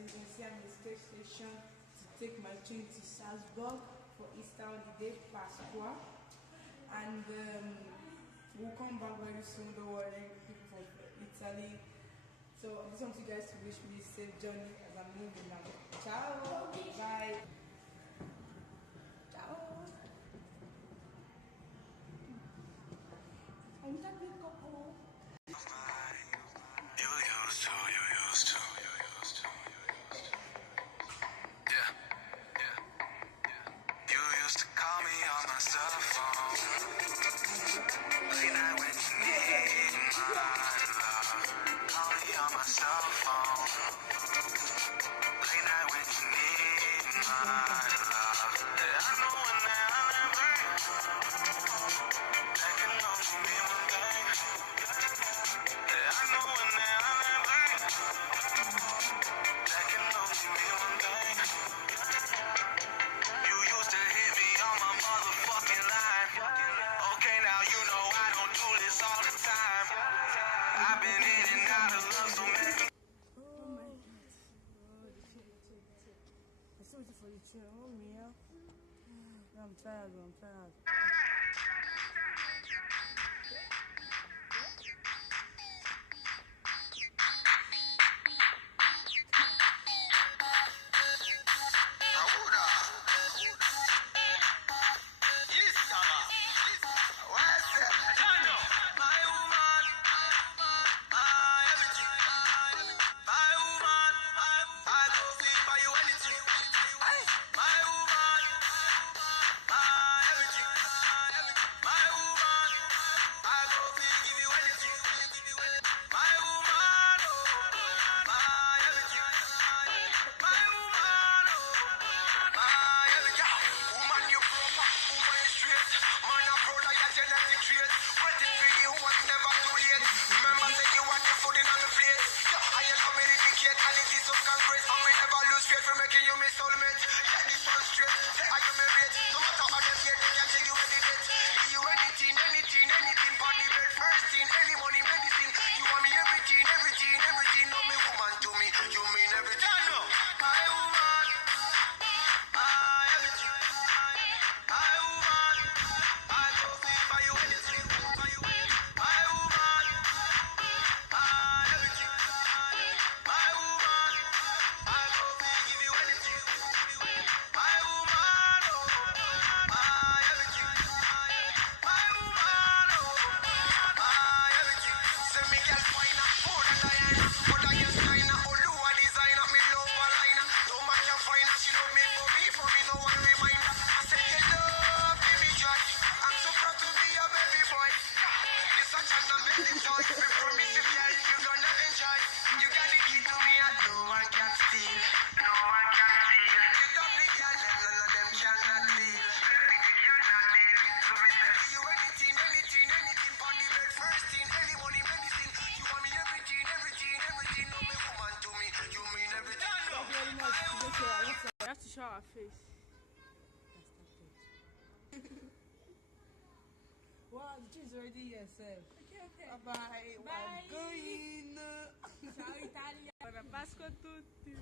As you can see, I'm in the stage station to take my train to Salzburg for Easter holiday, Pasqua. And we'll come back very soon, don't worry, people from Italy. So I just want you guys to wish me a safe journey as I'm moving now. Ciao! Bye! Ciao! I'm not a couple. You used to. Yeah. You used to call me on my cell phone. Late night when you need my love. Call me on my cell phone. Late night when you need my love. Yeah, I know when that I'm that can only mean one thing. Yeah, I know when that I'm that can only mean one thing. You used to hit me on my motherfucking line. Okay, now you know I don't do this all the time. I've been in and out of love so many. Oh my god. Oh, the shit. I'm so waiting for the train. Oh, me, yeah. I'm tired. We have to show our face. Wow, the tree is already here, sir. Okay. Bye. Bye. We're going. Ciao Italia. Buona Pasqua a tutti.